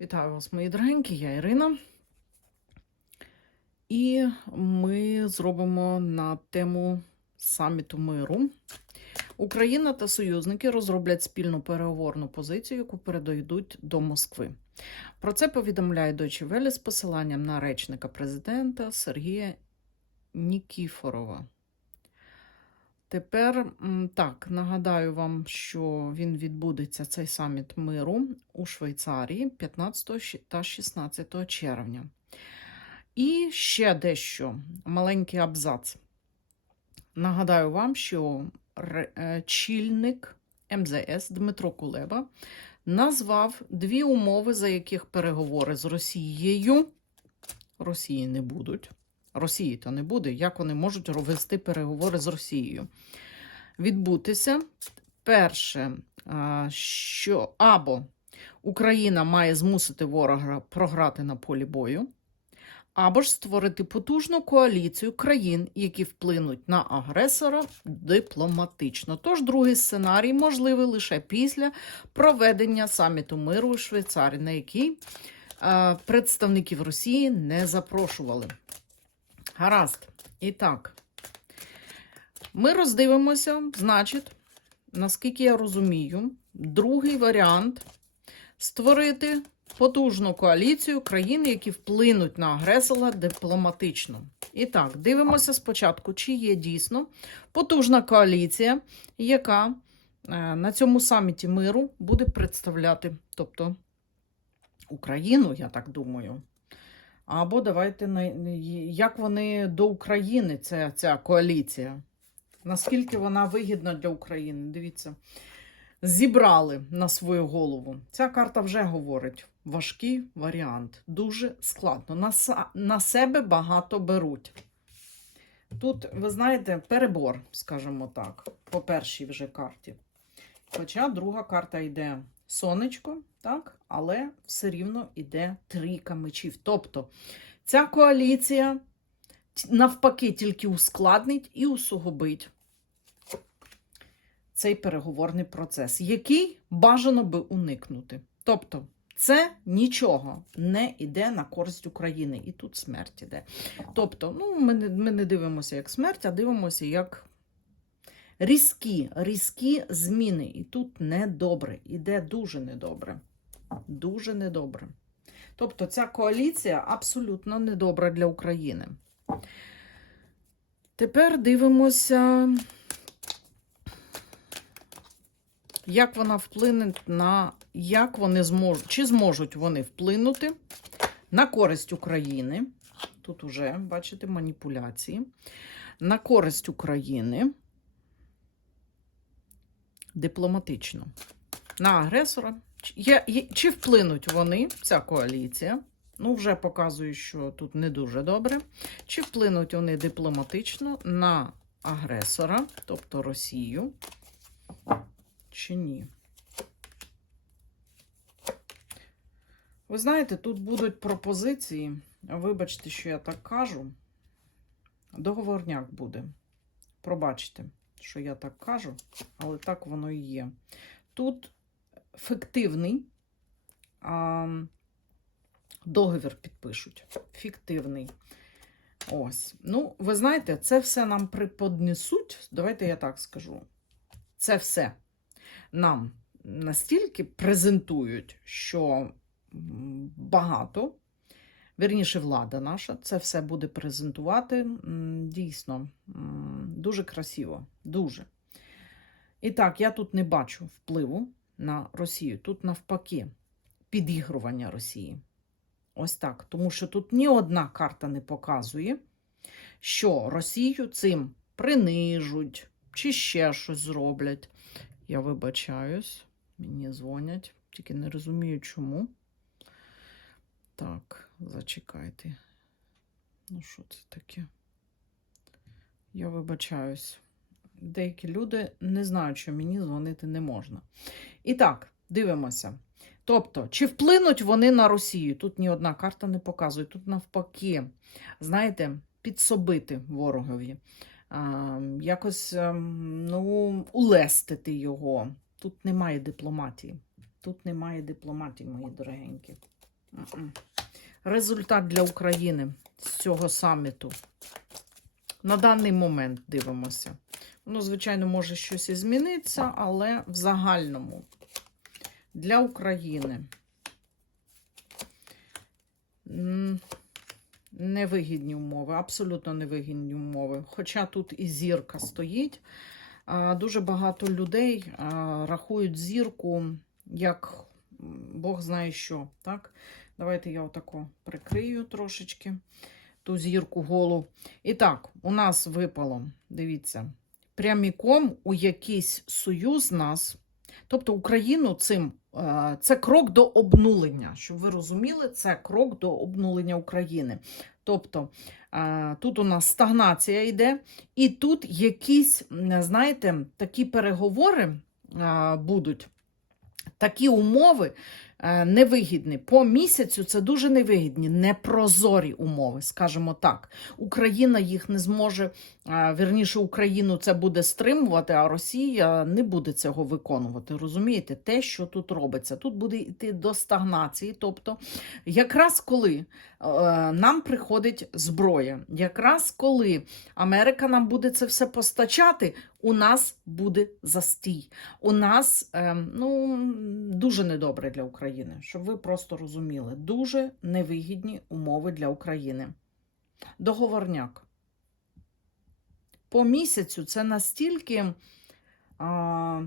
Вітаю вас, мої дорогенькі, я Ірина. І ми зробимо на тему саміту миру. Україна та союзники розроблять спільну переговорну позицію, яку передойдуть до Москви. Про це повідомляє Deutsche Welle з посиланням на речника президента Сергія Нікіфорова. Тепер так нагадаю вам, що він відбудеться цей саміт миру у Швейцарії 15 та 16 червня. І ще дещо маленький абзац. Нагадаю вам, що е, чільник МЗС Дмитро Кулеба назвав дві умови, за яких переговори з Росією Росії не будуть. Росії то не буде. Як вони можуть вести переговори з Росією? Відбутися. Перше, що або Україна має змусити ворога програти на полі бою, або ж створити потужну коаліцію країн, які вплинуть на агресора дипломатично. Тож другий сценарій можливий лише після проведення саміту миру у Швейцарії, на який представників Росії не запрошували. Гаразд. І так, ми роздивимося, значить, наскільки я розумію, другий варіант створити потужну коаліцію країн, які вплинуть на агресора дипломатично. І так, дивимося спочатку, чи є дійсно потужна коаліція, яка е, на цьому саміті миру буде представляти, тобто Україну, я так думаю. Або давайте як вони до України, ця, ця коаліція. Наскільки вона вигідна для України? Дивіться, зібрали на свою голову. Ця карта вже говорить: важкий варіант, дуже складно. На, на себе багато беруть. Тут, ви знаєте, перебор, скажімо так, по першій вже карті. Хоча друга карта йде сонечко, так? Але все рівно йде трійка мечів. Тобто ця коаліція навпаки тільки ускладнить і усугубить цей переговорний процес, який бажано би уникнути. Тобто, це нічого не йде на користь України. І тут смерть іде. Тобто, ну, ми не, ми не дивимося як смерть, а дивимося як різкі, різкі зміни. І тут недобре, іде дуже недобре. Дуже недобре. Тобто ця коаліція абсолютно недобра для України. Тепер дивимося, як вона вплине на як вони зможуть, чи зможуть вони вплинути на користь України. Тут уже, бачите, маніпуляції. На користь України дипломатично. На агресора. Чи- вплинуть вони, ця коаліція? Ну, вже показую, що тут не дуже добре. Чи вплинуть вони дипломатично на агресора, тобто Росію, чи ні? Ви знаєте, тут будуть пропозиції. Вибачте, що я так кажу. Договорняк буде. Пробачте, що я так кажу, але так воно і є. Тут фіктивний договір підпишуть. Фіктивний. Ось. Ну, ви знаєте, це все нам приподнесуть. Давайте я так скажу. Це все нам настільки презентують, що багато, вірніше, влада наша, це все буде презентувати дійсно дуже красиво. Дуже. І так, я тут не бачу впливу на Росію. Тут навпаки підігрування Росії. Ось так. Тому що тут ні одна карта не показує, що Росію цим принижуть чи ще щось зроблять. Я вибачаюсь, мені дзвонять, тільки не розумію, чому. Так, зачекайте. Ну, що це таке? Я вибачаюсь. Деякі люди не знають, що мені дзвонити не можна. І так, дивимося. Тобто, чи вплинуть вони на Росію? Тут ні одна карта не показує. Тут навпаки, знаєте, підсобити ворогові, а, якось ем, ну, улестити його. Тут немає дипломатії. Тут немає дипломатії, мої дорогенькі. Результат для України з цього саміту. На даний момент дивимося. Воно, звичайно, може щось і змінитися, але в загальному для України невигідні умови, абсолютно невигідні умови. Хоча тут і зірка стоїть. Дуже багато людей рахують зірку як Бог знає що. Так? Давайте я отако прикрию трошечки ту зірку голу. І так, у нас випало, дивіться, пряміком у якийсь союз нас, тобто Україну цим, е, це крок до обнулення. Щоб ви розуміли, це крок до обнулення України. Тобто е, тут у нас стагнація йде, і тут якісь, знаєте, такі переговори е, будуть, такі умови е, невигідні. По місяцю це дуже невигідні, непрозорі умови, скажімо так. Україна їх не зможе, е, вірніше, Україну це буде стримувати, а Росія не буде цього виконувати. Розумієте, те, що тут робиться, тут буде йти до стагнації. Тобто, якраз коли е, нам приходить зброя, якраз коли Америка нам буде це все постачати, у нас буде застій. У нас е, ну, дуже недобре для України, щоб ви просто розуміли. Дуже невигідні умови для України. Договорняк. По місяцю це настільки а,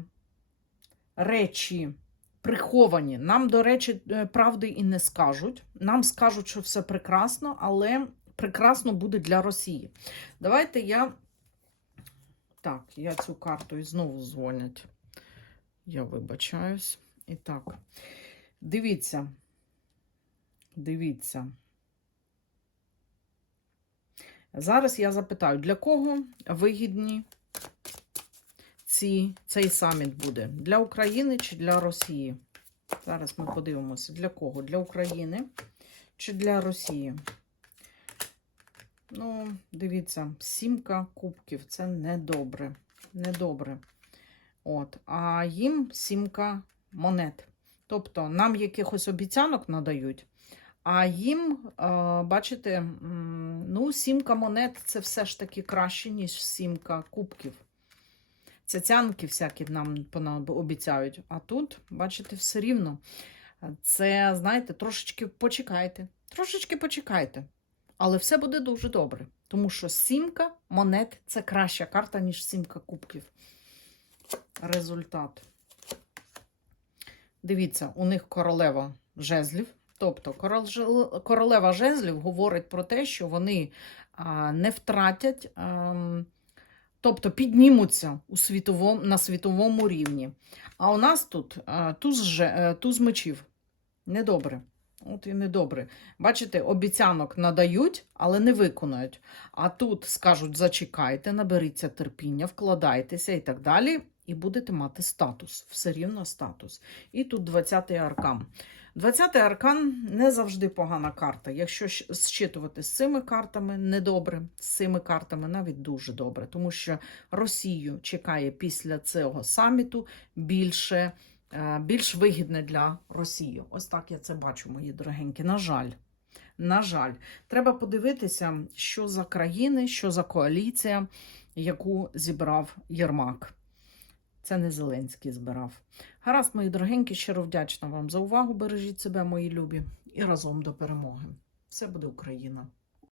речі приховані. Нам, до речі, е, правди і не скажуть. Нам скажуть, що все прекрасно, але прекрасно буде для Росії. Давайте я. Так, я цю карту і знову дзвонять. Я вибачаюсь. І так, дивіться. Дивіться. Зараз я запитаю, для кого вигідні ці, цей саміт буде? Для України чи для Росії? Зараз ми подивимося, для кого? Для України чи для Росії? Ну, дивіться, сімка кубків це недобре. Недобре. От, а їм сімка монет. Тобто нам якихось обіцянок надають, а їм, е, бачите, ну, сімка монет це все ж таки краще, ніж сімка кубків. Цяцянки всякі нам обіцяють. А тут, бачите, все рівно. Це, знаєте, трошечки почекайте. Трошечки почекайте. Але все буде дуже добре. Тому що сімка монет це краща карта, ніж сімка кубків. Результат. Дивіться, у них королева жезлів. Тобто королева жезлів говорить про те, що вони не втратять, ем, тобто піднімуться у світовому, на світовому рівні. А у нас тут а, туз, е, туз мечів. Недобре. От і недобре. Бачите, обіцянок надають, але не виконують. А тут скажуть: зачекайте, наберіться терпіння, вкладайтеся і так далі. І будете мати статус, все рівно статус. І тут 20-й аркан. 20-й аркан не завжди погана карта. Якщо зчитувати з цими картами, недобре, з цими картами навіть дуже добре, тому що Росію чекає після цього саміту більше, більш вигідне для Росії. Ось так я це бачу, мої дорогенькі. На жаль. На жаль, треба подивитися, що за країни, що за коаліція, яку зібрав Єрмак. Це не Зеленський збирав. Гаразд, мої дорогенькі, щиро вдячна вам за увагу. Бережіть себе, мої любі, і разом до перемоги. Все буде Україна!